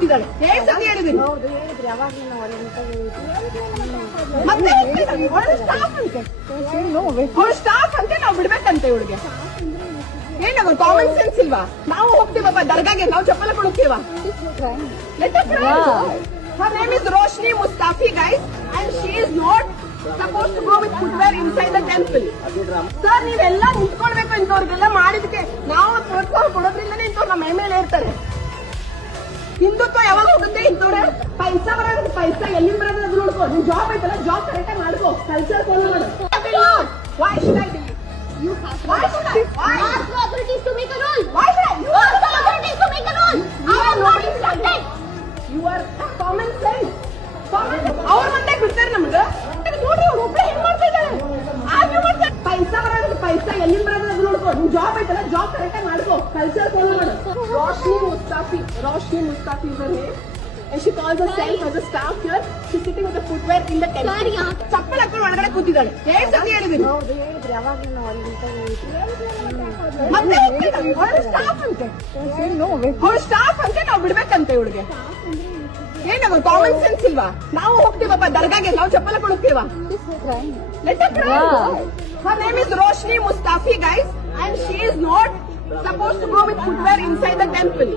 ಕೂತಿದ್ದಾಳೆ. ಏನ್ ಸತಿ ಹೇಳಿದೀನಿ ಹೌದು ಹೇಳಿದ್ರಿ ಅವಾಗ ನಾವು ಅಲ್ಲಿ ಮತ್ತೆ ಸ್ಟಾಫ್ ಅಂತೆ ಅವ್ರ ಸ್ಟಾಫ್ ಅಂತೆ ನಾವು ಬಿಡ್ಬೇಕಂತೆ ಇವಳಿಗೆ. ಏನಾಗ ಕಾಮನ್ ಸೆನ್ಸ್ ಇಲ್ವಾ? ನಾವು ಹೋಗ್ತೀವಪ್ಪ ದರ್ಗಾಗೆ, ನಾವು ಚಪ್ಪಲ ಕೊಡುತ್ತೀವ. Her name is Roshni Mustafi, guys, and she is not supposed to go with footwear inside the temple. Sir ನೀವೆಲ್ಲ ನಿಂತ್ಕೊಳ್ಬೇಕು ಇಂಥವ್ರಿಗೆಲ್ಲ ಮಾಡಿದಕ್ಕೆ. ನಾವು ಪ್ರೋತ್ಸಾಹ ಕೊಡೋದ್ರಿಂದನೇ ಇಂಥವ್ರು ನಮ್ಮ ಮೇಲೆ ಇರ್ತಾರೆ. ಹಿಂದುತ್ವ ಯಾವಾಗ ಹೋಗುತ್ತೆ ಇಂಥವ್ರೆ? ಪೈಸಾ ಬರೋದು ಪೈಸಾ ಎಲ್ಲಿ ಬರೋದು ಅದು ನೋಡ್ಕೋ. ನಿನ್ ಜಾಬ್ ಐತಲ್ಲ, ಜಾಬ್ ಕರೆಕ್ಟ್ ಆಗಿ ಮಾಡ್ಕೋ, ಕಲ್ಚರ್ ಫಾಲೋ ಮಾಡು. Why should I delete? You have to. Why should I? Why? Ask the authorities to make a rule. Why should I? You ask the authorities to make a rule. I am not instructed. You are common sense. ಅವ್ರ ಮಂದೆ ಬಿಡ್ತಾರೆ ನಮ್ಗೆ. ನೋಡ್ರಿ ಅವ್ರು ಒಬ್ಬಳೆ ಹೆಂಗ್ ಮಾಡ್ತಾ ಇದ್ದಾರೆ. ಆರ್ಗ್ಯೂ ಮಾಡ್ತಾರೆ. ಪೈಸಾ ಬರೋದು ಪೈಸಾ ಎಲ್ಲಿ ಬರೋದು ಅದು ನೋಡ್ಕೋ. ನಿನ್ ಜಾಬ್ ಐತಲ್ಲ, ಜಾಬ್ ಕರೆಕ್ಟ್ ಆಗಿ ಮಾಡ್ಕೋ, ಕಲ್ಚರ್ ಫಾಲೋ ಮಾಡು. Roshni Mustafi is her name. And she calls herself as a staff here. She's sitting with the footwear in the tent. ಚಪ್ಪಲ ಹಾಕೊಂಡು ಒಳಗಡೆ ಕೂತಿದ್ದಾಳೆ. ಏನ್ ಸತಿ ಹೇಳಿದೀನಿ ಹೌದು ಹೇಳಿದ್ರಿ ಅವಾಗ ನಾವು ಅಲ್ಲಿ ಮತ್ತೆ ಅವ್ರ ಸ್ಟಾಫ್ ಅಂತೆ ಅವ್ರ ಸ್ಟಾಫ್ ಅಂತೆ ನಾವು ಬಿಡ್ಬೇಕಂತೆ ಇವಳಿಗೆ. ಏನಾಗ ಕಾಮನ್ ಸೆನ್ಸ್ ಇಲ್ವಾ? ನಾವು ಹೋಗ್ತೀವಪ್ಪ ದರ್ಗಾಗೆ, ನಾವು ಚಪ್ಪಲ ಕೊಡುತ್ತೀವ. Her name is Roshni Mustafi, guys, and she is not supposed to go with footwear inside the temple.